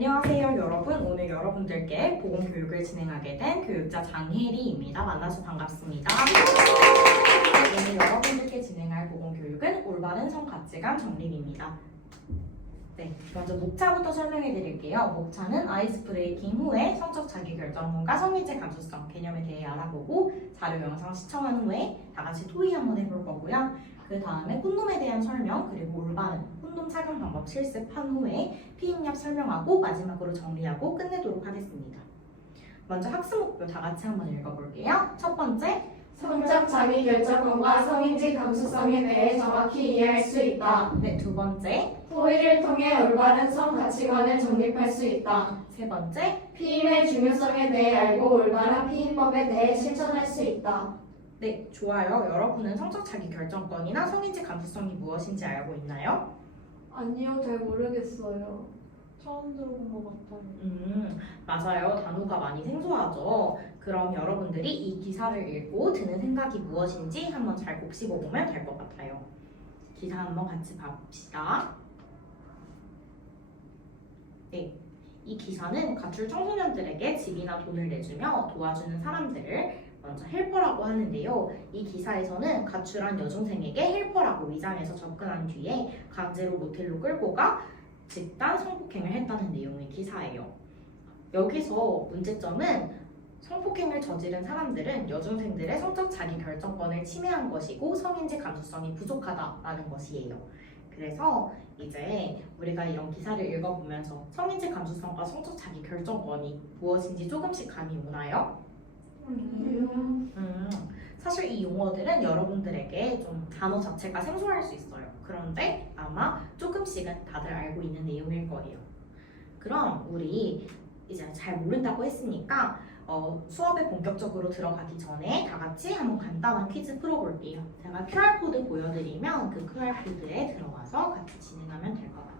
안녕하세요 여러분. 오늘 여러분들께 보건교육을 진행하게 된 교육자 장혜리입니다. 만나서 반갑습니다. 오늘 여러분들께 진행할 보건교육은 올바른 성가치관 정립입니다. 네, 먼저 목차부터 설명해 드릴게요. 목차는 아이스 브레이킹 후에 성적 자기결정론과 성인지 감수성 개념에 대해 알아보고 자료 영상 시청한 후에 다 같이 토의 한번 해볼 거고요. 그 다음에 콘돔에 대한 설명 그리고 올바른 콘돔 착용 방법 실습한 후에 피임약 설명하고 마지막으로 정리하고 끝내도록 하겠습니다. 먼저 학습 목표 다 같이 한번 읽어볼게요. 첫 번째, 성적 자기결정론과 성인지 감수성에 대해 정확히 이해할 수 있다. 네, 두 번째, 토의를 통해 올바른 성 가치관을 정립할 수 있다. 세 번째, 피임의 중요성에 대해 알고 올바른 피임법에 대해 실천할 수 있다. 네, 좋아요. 여러분은 성적 자기결정권이나 성인지 감수성이 무엇인지 알고 있나요? 아니요, 잘 모르겠어요. 처음 들어본 것 같아요. 맞아요. 단어가 많이 생소하죠. 그럼 여러분들이 이 기사를 읽고 드는 생각이 무엇인지 한번 잘 곱씹어 보면 될 것 같아요. 기사 한번 같이 봐봅시다. 네, 이 기사는 가출 청소년들에게 집이나 돈을 내주며 도와주는 사람들을 먼저 헬퍼라고 하는데요. 이 기사에서는 가출한 여중생에게 헬퍼라고 위장해서 접근한 뒤에 강제로 모텔로 끌고 가 집단 성폭행을 했다는 내용의 기사예요. 여기서 문제점은 성폭행을 저지른 사람들은 여중생들의 성적 자기결정권을 침해한 것이고 성인지 감수성이 부족하다라는 것이에요. 그래서 이제 우리가 이런 기사를 읽어보면서 성인지 감수성과 성적 자기결정권이 무엇인지 조금씩 감이 오나요? 사실 이 용어들은 여러분들에게 좀 단어 자체가 생소할 수 있어요. 그런데 아마 조금씩은 다들 알고 있는 내용일 거예요. 그럼 우리 이제 잘 모른다고 했으니까 수업에 본격적으로 들어가기 전에 다 같이 한번 간단한 퀴즈 풀어볼게요. 제가 QR코드 보여드리면 그 QR코드에 들어가서 같이 진행하면 될 것 같아요.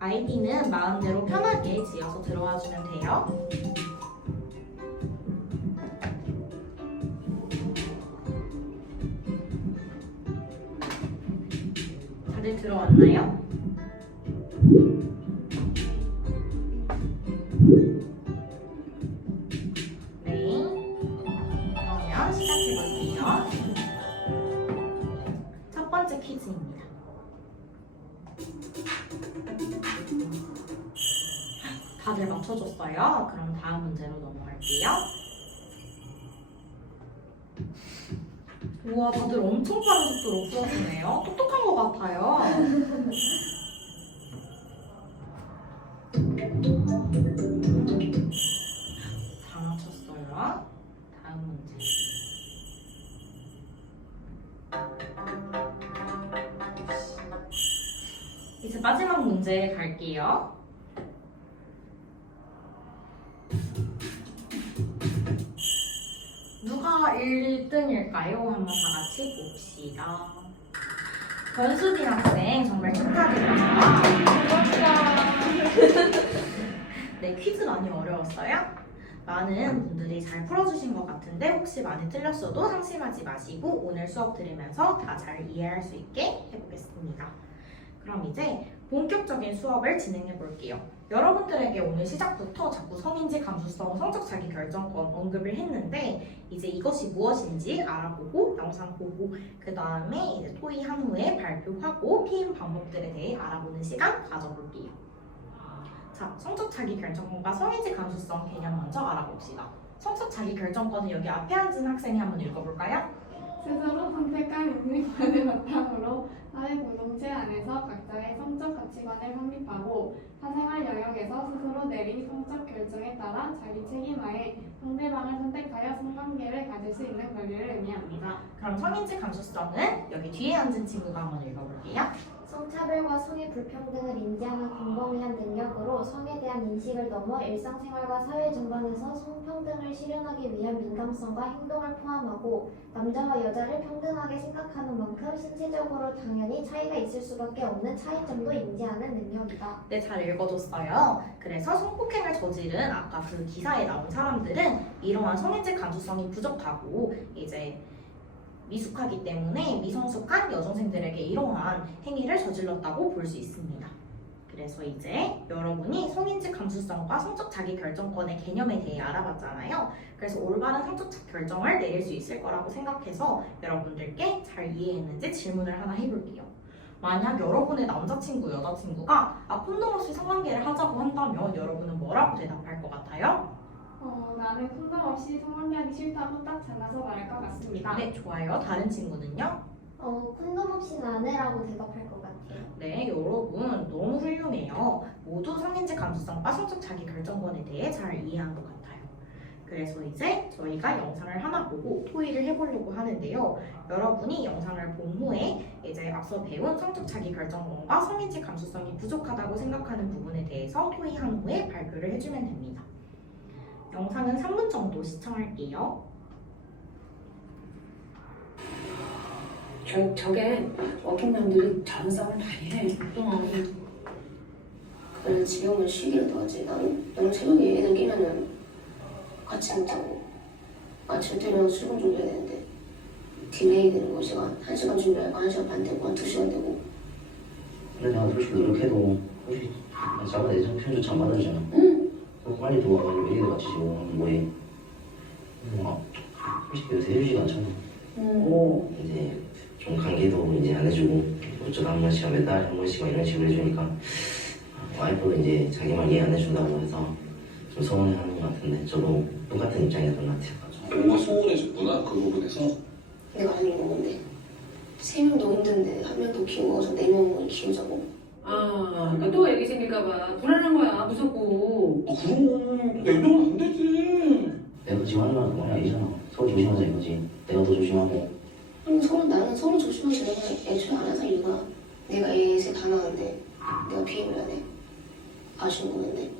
아이디는 마음대로 편하게 지어서 들어와 주면 돼요. 다들 들어왔나요? 네. 그러면 시작해 볼게요. 첫 번째 퀴즈입니다. 다들 맞춰줬어요? 그럼 다음 문제로 넘어갈게요. 우와, 다들 엄청 빠른 속도로 풀어주네요. 똑똑한 것 같아요. 다 맞췄어요. 다음 문제. 이제 마지막 문제 갈게요. 누가 1등일까요? 한번 다 같이 봅시다. 권수빈 학생 정말 축하드립니다. 네, 퀴즈 많이 어려웠어요? 많은 분들이 잘 풀어주신 것 같은데 혹시 많이 틀렸어도 상심하지 마시고 오늘 수업 들으면서 다 잘 이해할 수 있게 해보겠습니다. 그럼 이제 본격적인 수업을 진행해 볼게요. 여러분들에게 오늘 시작부터 자꾸 성인지 감수성, 성적 자기결정권 언급을 했는데 이제 이것이 무엇인지 알아보고 영상 보고 그 다음에 이제 토의 한 후에 발표하고 피임 방법들에 대해 알아보는 시간 가져볼게요. 자, 성적 자기결정권과 성인지 감수성 개념 먼저 알아봅시다. 성적 자기결정권은 여기 앞에 앉은 학생이 한번 읽어볼까요? 스스로 선택한 인식관을 바탕으로 사회 공동체 안에서 각자의 성적 가치관을 확립하고 사생활 영역에서 스스로 내린 성적 결정에 따라 자기 책임하에 상대방을 선택하여 성관계를 가질 수 있는 권리를 의미합니다. 그럼 성인지 감수성은 여기 뒤에 앉은 친구가 한번 읽어볼게요. 성차별과 성의 불평등을 인지하는 광범위한 능력으로 성에 대한 인식을 넘어 일상생활과 사회 전반에서 성평등을 실현하기 위한 민감성과 행동을 포함하고 남자와 여자를 평등하게 생각하는 만큼 신체적으로 당연히 차이가 있을 수밖에 없는 차이점도 인지하는 능력이다. 네, 잘 읽어줬어요. 그래서 성폭행을 저지른 아까 그 기사에 나온 사람들은 이러한 성인지 감수성이 부족하고 이제 미숙하기 때문에 미성숙한 여중생들에게 이러한 행위를 저질렀다고 볼 수 있습니다. 그래서 이제 여러분이 성인지 감수성과 성적 자기결정권의 개념에 대해 알아봤잖아요. 그래서 올바른 성적 결정을 내릴 수 있을 거라고 생각해서 여러분들께 잘 이해했는지 질문을 하나 해볼게요. 만약 여러분의 남자친구, 여자친구가 콘돔 없이 성관계를 하자고 한다면 여러분은 뭐라고 대답할 것 같아요? 나는 콘돔 없이 성관계하기 싫다고 딱 잘라서 말할 것 같습니다. 네, 좋아요. 다른 친구는요? 콘돔 없이는 안 해라고 대답할 것 같아요. 네, 여러분 너무 훌륭해요. 모두 성인지 감수성과 성적 자기결정권에 대해 잘 이해한 것 같아요. 그래서 이제 저희가 영상을 하나 보고 토의를 해보려고 하는데요. 여러분이 영상을 본 후에 이제 앞서 배운 성적 자기결정권과 성인지 감수성이 부족하다고 생각하는 부분에 대해서 토의한 후에 발표를 해주면 됩니다. 영상은 3분 정도 시청할게요. 저게 어떤 놈들이 다른 싸움을 많이 해. 그래 지금은 쉬기라도 하지. 나는 새벽에 애들 깨면은 같이 못하고 아침 일어나서 출근 준비해야 되는데 딜레이 되는 거 시간 1시간 준비하니까 1시간 반 되고 한 2시간 되고. 그래 내가 솔직히 노력해도 솔직히 자가 내 편조차 안 받아주잖아. 응. 빨리 도와가지고 애기들 같이 지금 뭐해. 솔직히 요새 해주지가 않잖아. 응. 이제 좀 관계도 이제 안 해주고 어쩌다 한 번씩 몇 달에 한 번씩 이런 식으로 해주니까 와이프가 이제 자기 말 이해 안 해준다고 해서 좀 서운해하는 것 같은데 저도 똑같은 입장이었던 것 같아요. 뭔가 소원해졌구나 그 부분에서. 내가 하는 건데 3명 너무 힘든데 한 명 더 키워서 4명을 키우자고. 그러니까 또 애기 생길까봐 불안한 거야. 무섭고. 그럼 냉정은 안 되지. 내가 지금 하는 말 그만이 아니잖아. 서로 조심하자 이거지. 내가 더 조심하고. 아니 나는 서로 조심하지. 내가 애초에 안 하는 이유가 내가 애 셋 다 낳았는데 내가 피해를 해야 돼. 아쉬운 거는데.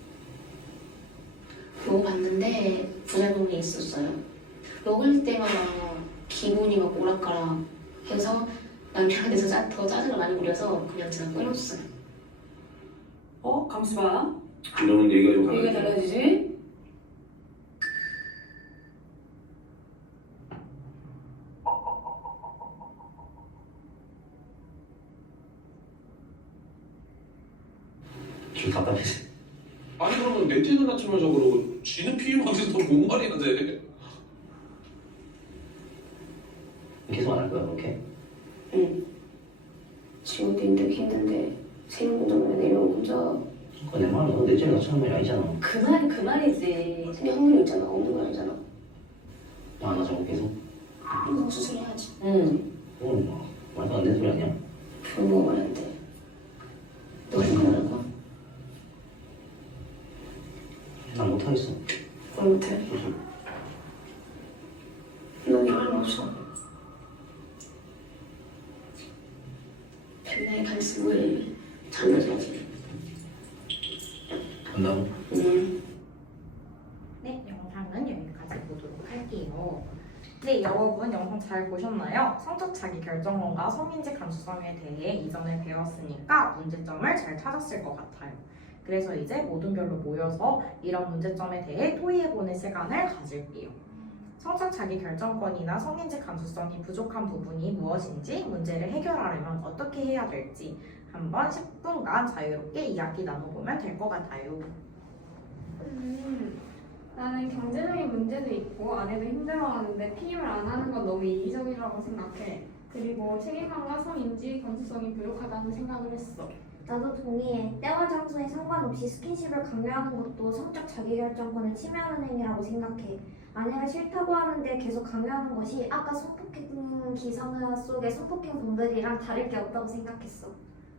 먹어봤는데 부작용이 있었어요. 먹을 때마다 기분이 막 오락가락 해서 남편한테서 더 짜증을 많이 부려서 그냥 제가 끊었어요. 감수 봐. 이러면 얘기가 좀 얘기가 달라져. 달라지지? 좀 답답해서. 아니 그러면 넷째는 낳지마자 그러고 지는 피임한테 더뭔 말이야 돼. 계속 안 할 거야 그렇게? 응. 지금도 힘든데 3명 정도면 4명 혼자. 그거 내 말은 너 넷째 낳자는 말이 아니잖아. 그 말이지. 근데 확률이 있잖아. 없는 거 아니잖아. 나 안 하자고 계속? 이거 수술해야지. 응. 그건 뭐 말도 안 되는 소리 아니야? 그런 거 말하는데 너 생각할 거야? 난 못하겠어. 그럼 못해. 수술. 넌 이럴 말 없어. 맨날 반스 뭐해. 잠을 자야지. 간다고? 네, 영상은 여기까지 보도록 할게요. 네, 여러분 영상 잘 보셨나요? 성적 자기결정론과 성인지 감수성에 대해 이전에 배웠으니까 문제점을 잘 찾았을 것 같아요. 그래서 이제 모든 결로 모여서 이런 문제점에 대해 토의해보는 시간을 가질게요. 성적 자기결정권이나 성인지 감수성이 부족한 부분이 무엇인지 문제를 해결하려면 어떻게 해야 될지 한번 10분간 자유롭게 이야기 나눠보면 될 것 같아요. 나는 경제적인 문제도 있고 아내도 힘들어하는데 피임을 안 하는 건 너무 이기적이라고 생각해. 그리고 책임감과 성인지 감수성이 부족하다는 생각을 했어. 나도 동의해. 때와 장소에 상관없이 스킨십을 강요하는 것도 성적 자기결정권을 침해하는 행위라고 생각해. 아내가 싫다고 하는데 계속 강요하는 것이 아까 성폭행 기사화 속의 성폭행범들이랑 다를 게 없다고 생각했어.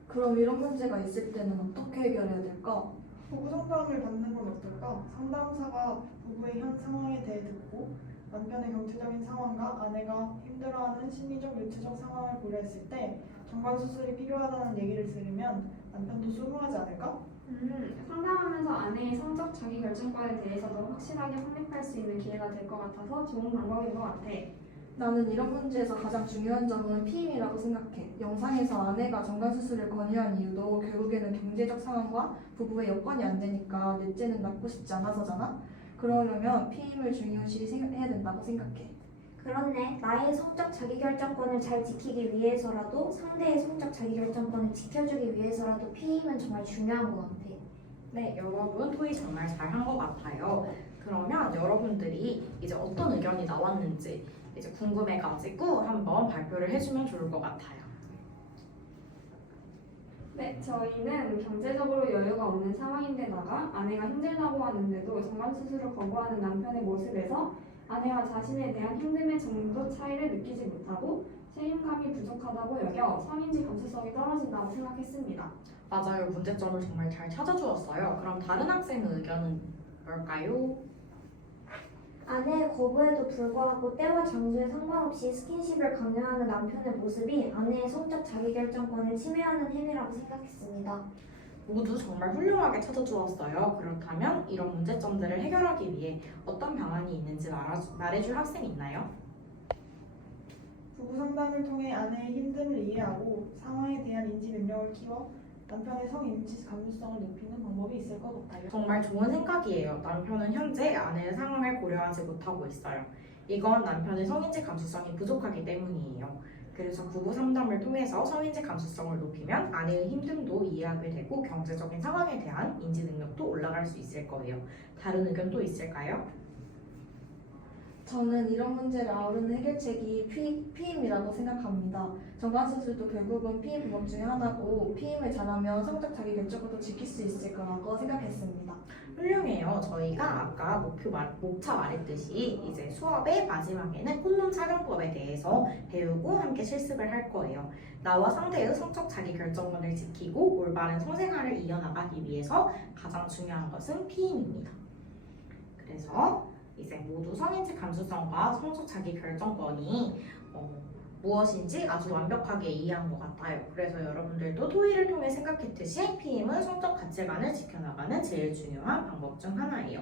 그럼 이런 문제가 있을 때는 어떻게 해결해야 될까? 부부 상담을 받는 건 어떨까? 상담사가 부부의 현 상황에 대해 듣고 남편의 경제적인 상황과 아내가 힘들어하는 심리적, 육체적 상황을 고려했을 때 정관 수술이 필요하다는 얘기를 들으면 남편도 수긍하지 않을까? 상담하면서 아내의 성적 자기결정권에 대해서도 확실하게 확립할 수 있는 기회가 될 것 같아서 좋은 방법인 것 같아. 나는 이런 문제에서 가장 중요한 점은 피임이라고 생각해. 영상에서 아내가 정관수술을 권유한 이유도 결국에는 경제적 상황과 부부의 여건이 안 되니까 넷째는 낳고 싶지 않아서잖아. 그러려면 피임을 중요시 해야 된다고 생각해. 그렇네. 나의 성적 자기결정권을 잘 지키기 위해서라도 상대의 성적 자기결정권을 지켜주기 위해서라도 피임은 정말 중요한 것 같아. 네, 여러분 토의 정말 잘한 것 같아요. 그러면 여러분들이 이제 어떤 의견이 나왔는지 이제 궁금해가지고 한번 발표를 해주면 좋을 것 같아요. 네, 저희는 경제적으로 여유가 없는 상황인데다가 아내가 힘들다고 하는데도 정관수술을 거부하는 남편의 모습에서 아내와 자신에 대한 힘듦의 정도 차이를 느끼지 못하고 책임감이 부족하다고 여겨 성인지 감수성이 떨어진다고 생각했습니다. 맞아요. 문제점을 정말 잘 찾아주었어요. 그럼 다른 학생의 의견은 뭘까요? 아내의 거부에도 불구하고 때와 장소에 상관없이 스킨십을 강요하는 남편의 모습이 아내의 성적 자기결정권을 침해하는 행위라고 생각했습니다. 모두 정말 훌륭하게 찾아주었어요. 그렇다면 이런 문제점들을 해결하기 위해 어떤 방안이 있는지 말해줄 학생 있나요? 부부 상담을 통해 아내의 힘듦을 이해하고 상황에 대한 인지 능력을 키워 남편의 성인지 감수성을 높이는 방법이 있을 것 같아요. 정말 좋은 생각이에요. 남편은 현재 아내의 상황을 고려하지 못하고 있어요. 이건 남편의 성인지 감수성이 부족하기 때문이에요. 그래서 부부 상담을 통해서 성인지 감수성을 높이면 아내의 힘듦도 이해하게 되고 경제적인 상황에 대한 인지 능력도 올라갈 수 있을 거예요. 다른 의견 또 있을까요? 저는 이런 문제를 아우르는 해결책이 피임이라고 생각합니다. 정관수술도 결국은 피임 방법 중에 하나고 피임을 잘하면 성적 자기결정권도 지킬 수 있을 거라고 생각했습니다. 훌륭해요. 저희가 아까 목차 말했듯이 이제 수업의 마지막에는 콘돔 착용법에 대해서 배우고 함께 실습을 할 거예요. 나와 상대의 성적 자기결정권을 지키고 올바른 성생활을 이어나가기 위해서 가장 중요한 것은 피임입니다. 그래서 이제 모두 성인지 감수성과 성적 자기결정권이 무엇인지 아주 완벽하게 이해한 것 같아요. 그래서 여러분들도 토의를 통해 생각했듯이 피임은 성적 가치관을 지켜나가는 제일 중요한 방법 중 하나예요.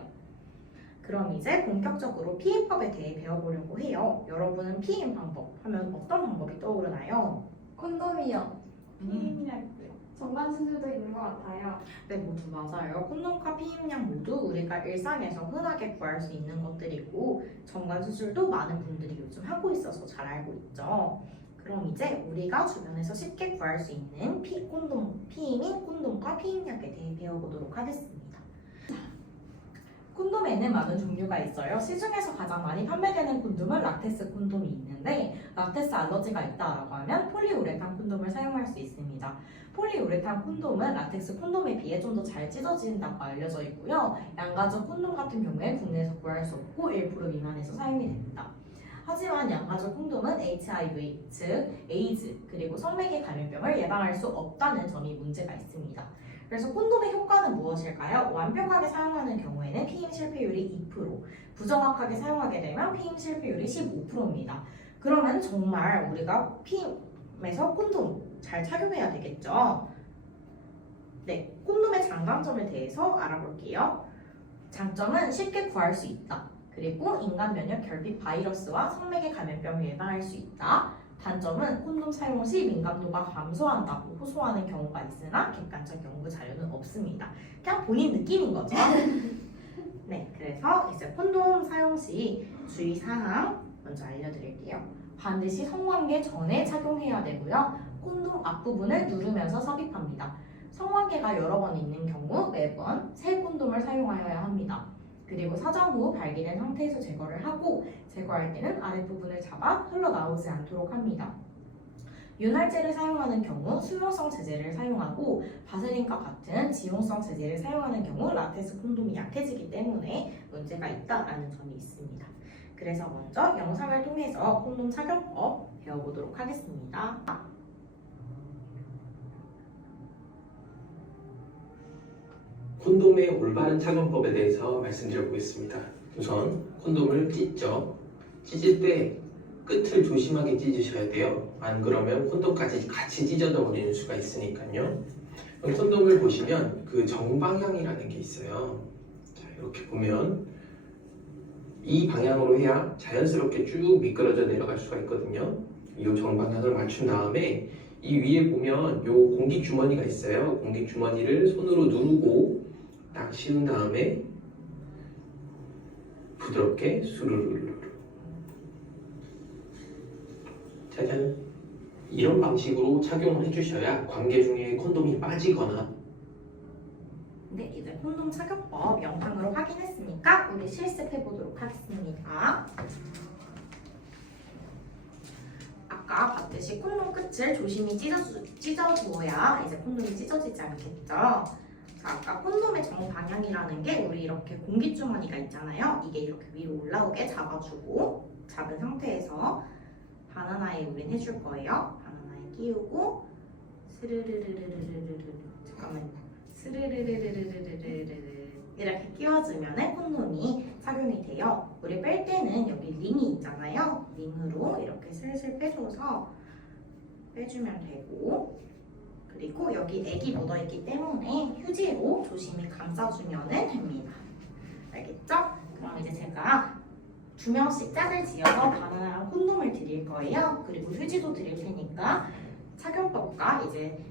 그럼 이제 본격적으로 피임법에 대해 배워보려고 해요. 여러분은 피임 방법 하면 어떤 방법이 떠오르나요? 콘돔이요. 피임약이요. 정관수술도 있는 것 같아요. 네, 모두 맞아요. 콘돔과 피임약 모두 우리가 일상에서 흔하게 구할 수 있는 것들이고 정관수술도 많은 분들이 요즘 하고 있어서 잘 알고 있죠. 그럼 이제 우리가 주변에서 쉽게 구할 수 있는 피임인 콘돔과 피임약에 대해 배워보도록 하겠습니다. 콘돔에는 많은 종류가 있어요. 시중에서 가장 많이 판매되는 콘돔은 라텍스 콘돔이 있는데 라텍스 알러지가 있다라고 하면 폴리우레탄 콘돔을 사용할 수 있습니다. 폴리우레탄 콘돔은 라텍스 콘돔에 비해 좀 더 잘 찢어진다고 알려져 있고요. 양가죽 콘돔 같은 경우에 국내에서 구할 수 없고 1% 미만에서 사용이 됩니다. 하지만 양가죽 콘돔은 HIV, 즉 에이즈, 그리고 성매개 감염병을 예방할 수 없다는 점이 문제가 있습니다. 그래서 콘돔의 효과는 무엇일까요? 완벽하게 사용하는 경우에는 피임 실패율이 2%, 부정확하게 사용하게 되면 피임 실패율이 15%입니다. 그러면 정말 우리가 피임에서 콘돔 잘 착용해야 되겠죠? 네, 콘돔의 장단점에 대해서 알아볼게요. 장점은 쉽게 구할 수 있다. 그리고 인간 면역 결핍 바이러스와 성매개 감염병을 예방할 수 있다. 단점은 콘돔 사용 시 민감도가 감소한다고 호소하는 경우가 있으나 객관적 연구 자료는 없습니다. 그냥 본인 느낌인 거죠. 네, 그래서 이제 콘돔 사용 시 주의사항 먼저 알려드릴게요. 반드시 성관계 전에 착용해야 되고요. 콘돔 앞부분을 누르면서 삽입합니다. 성관계가 여러 번 있는 경우 매번 새 콘돔을 사용하여야 합니다. 그리고 사정 후 발기된 상태에서 제거를 하고 제거할 때는 아랫부분을 잡아 흘러나오지 않도록 합니다. 윤활제를 사용하는 경우 수용성 제제를 사용하고 바세린과 같은 지용성 제제를 사용하는 경우 라텍스 콘돔이 약해지기 때문에 문제가 있다라는 점이 있습니다. 그래서 먼저 영상을 통해서 콘돔 착용법 배워보도록 하겠습니다. 콘돔의 올바른 착용법에 대해서 말씀드려보겠습니다. 우선 콘돔을 찢죠. 찢을 때 끝을 조심하게 찢으셔야 돼요. 안 그러면 콘돔까지 같이 찢어져 버리는 수가 있으니까요. 콘돔을 보시면 그 정방향이라는 게 있어요. 자, 이렇게 보면 이 방향으로 해야 자연스럽게 쭉 미끄러져 내려갈 수가 있거든요. 이 정방향을 맞춘 다음에 이 위에 보면 요 공기 주머니가 있어요. 공기 주머니를 손으로 누르고 딱 씌운 다음에 부드럽게 수르르르 짜잔. 이런 방식으로 착용을 해주셔야 관계 중에 콘돔이 빠지거나 네, 이제 콘돔 착용법 영상으로 확인했으니까 우리 실습해 보도록 하겠습니다. 아까 봤듯이 콘돔 끝을 조심히 찢어주어야 이제 콘돔이 찢어지지 않겠죠? 자, 아까 콘돔의 정방향이라는 게 우리 이렇게 공기주머니가 있잖아요. 이게 이렇게 위로 올라오게 잡아주고 잡은 상태에서 바나나에 우린 해줄 거예요. 바나나에 끼우고 스르르르르르르르 잠깐만요. 스르르르르르르르 이렇게 끼워주면 콘돔이 착용이 돼요. 우리 뺄 때는 여기 링이 있잖아요. 링으로 이렇게 슬슬 빼줘서 빼주면 되고 그리고 여기 액이 묻어있기 때문에 휴지로 조심히 감싸주면 됩니다. 알겠죠? 그럼 이제 제가 2명씩 짝을 지어서 바나나랑 콘돔을 드릴 거예요. 그리고 휴지도 드릴 테니까 착용법과 이제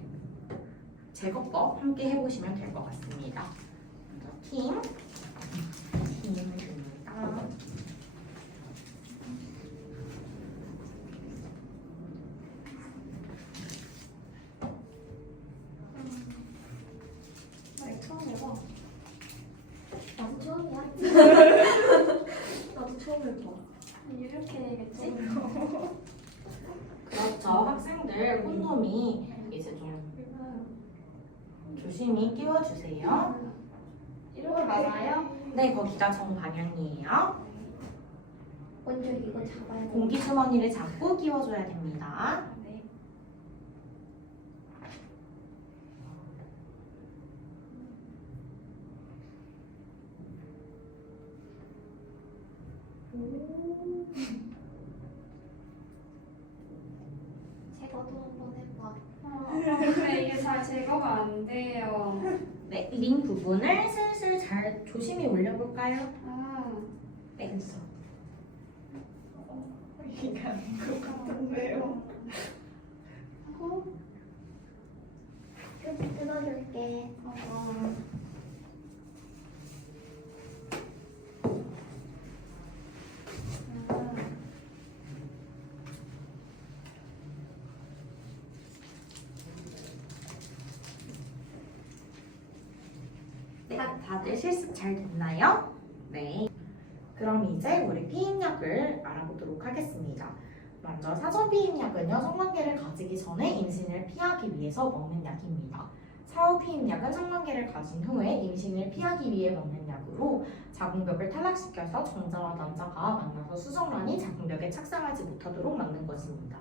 제거법 함께 해보시면 될 것 같습니다. 먼저 힘을 줍니다. 나 처음 해봐. 나도 처음이야. 나도 처음 해봐. 이렇게 해야겠지? 그렇죠. 학생들 콘돔이 이제 좀 조심히 끼워주세요. 이렇게 맞아요? 네, 거기가 정방향이에요. 먼저 이거 잡아야 돼. 공기주머니를 잡고 끼워줘야 됩니다. 네. 제거도 한번 해봐. 근데 이게 잘 제거가 안 돼요. 네, 링 부분을 슬슬 잘 조심히 올려볼까요? 아, 네, 됐어. 이게 아닌 것 같은데요. 하고, 휴지 뜯어줄게. 네, 다들 실습 잘 됐나요? 네. 그럼 이제 우리 피임약을 알아보도록 하겠습니다. 먼저 사전 피임약은요, 성관계를 가지기 전에 임신을 피하기 위해서 먹는 약입니다. 사후 피임약은 성관계를 가진 후에 임신을 피하기 위해 먹는 약으로 자궁벽을 탈락시켜서 정자와 난자가 만나서 수정란이 자궁벽에 착상하지 못하도록 막는 것입니다.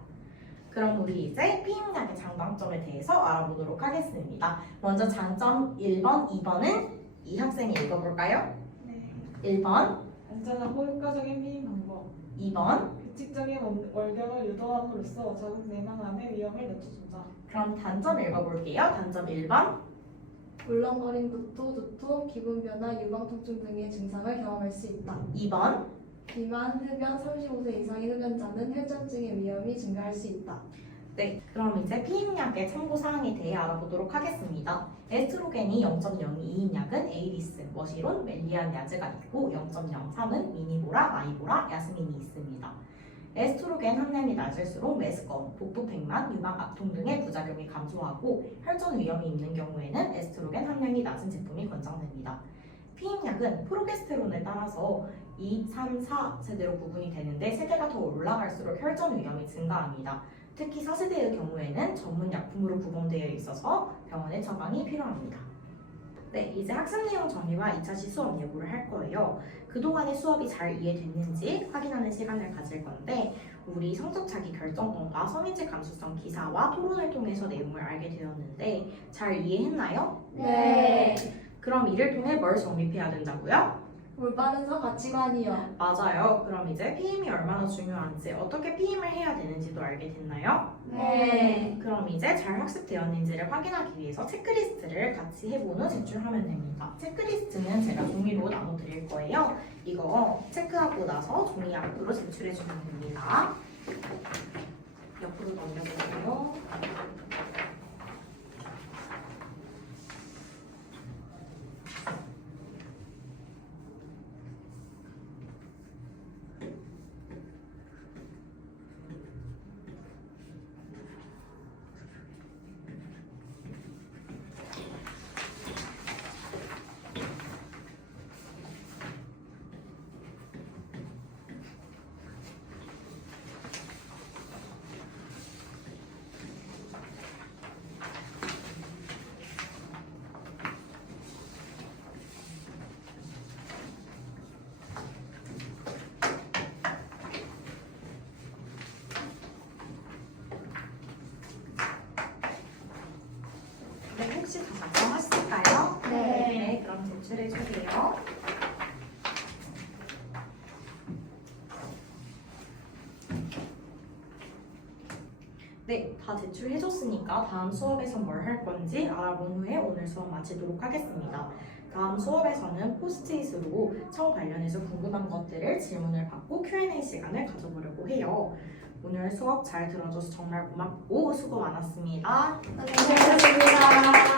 그럼 우리 이제 피임약의 장단점에 대해서 알아보도록 하겠습니다. 먼저 장점 1번, 2번은 이 학생이 읽어볼까요? 네. 1번, 안전하고 효과적인 피임 방법. 2번. 규칙적인 월경을 유도함으로써 자궁 내막암의 위험을 낮춰준다. 그럼 단점 읽어볼게요. 단점 1번. 울렁거림, 두통, 기분 변화, 유방 통증 등의 증상을 경험할 수 있다. 2번. 비만, 흡연, 35세 이상의 흡연자는 혈전증의 위험이 증가할 수 있다. 네, 그럼 이제 피임약의 참고사항에 대해 알아보도록 하겠습니다. 에스트로겐이 0.02인 약은 에이리스, 머시론, 멜리안 야즈가 있고 0.03은 미니보라, 마이보라, 야스민이 있습니다. 에스트로겐 함량이 낮을수록 메스꺼움, 복부 백만, 유방 압통 등의 부작용이 감소하고 혈전 위험이 있는 경우에는 에스트로겐 함량이 낮은 제품이 권장됩니다. 피임약은 프로게스테론에 따라서 2, 3, 4 세대로 구분이 되는데 세대가 더 올라갈수록 혈전 위험이 증가합니다. 특히 4세대의 경우에는 전문 약품으로 구분되어 있어서 병원의 처방이 필요합니다. 네, 이제 학습 내용 정리와 2차시 수업 예고를 할 거예요. 그동안의 수업이 잘 이해됐는지 확인하는 시간을 가질 건데 우리 성적 자기 결정권과 서민지 감수성 기사와 토론을 통해서 내용을 알게 되었는데 잘 이해했나요? 네. 그럼 이를 통해 뭘 정립해야 된다고요? 올바른 가치관이요. 맞아요. 그럼 이제 피임이 얼마나 중요한지 어떻게 피임을 해야 되는지도 알게 됐나요? 네. 그럼 이제 잘 학습되었는지를 확인하기 위해서 체크리스트를 같이 해본 후 제출하면 됩니다. 체크리스트는 제가 종이로 나눠 드릴 거예요. 이거 체크하고 나서 종이 앞으로 제출해주면 됩니다. 옆으로 넘겨주세요. 네, 혹시 다 작성하실까요? 네. 그럼 제출해 주세요. 네, 다 제출해줬으니까 다음 수업에서 뭘 할 건지 알아본 후에 오늘 수업 마치도록 하겠습니다. 다음 수업에서는 포스트잇으로 청 관련해서 궁금한 것들을 질문을 받고 Q&A 시간을 가져보려고 해요. 오늘 수업 잘 들어줘서 정말 고맙고 수고 많았습니다. 고생하셨습니다.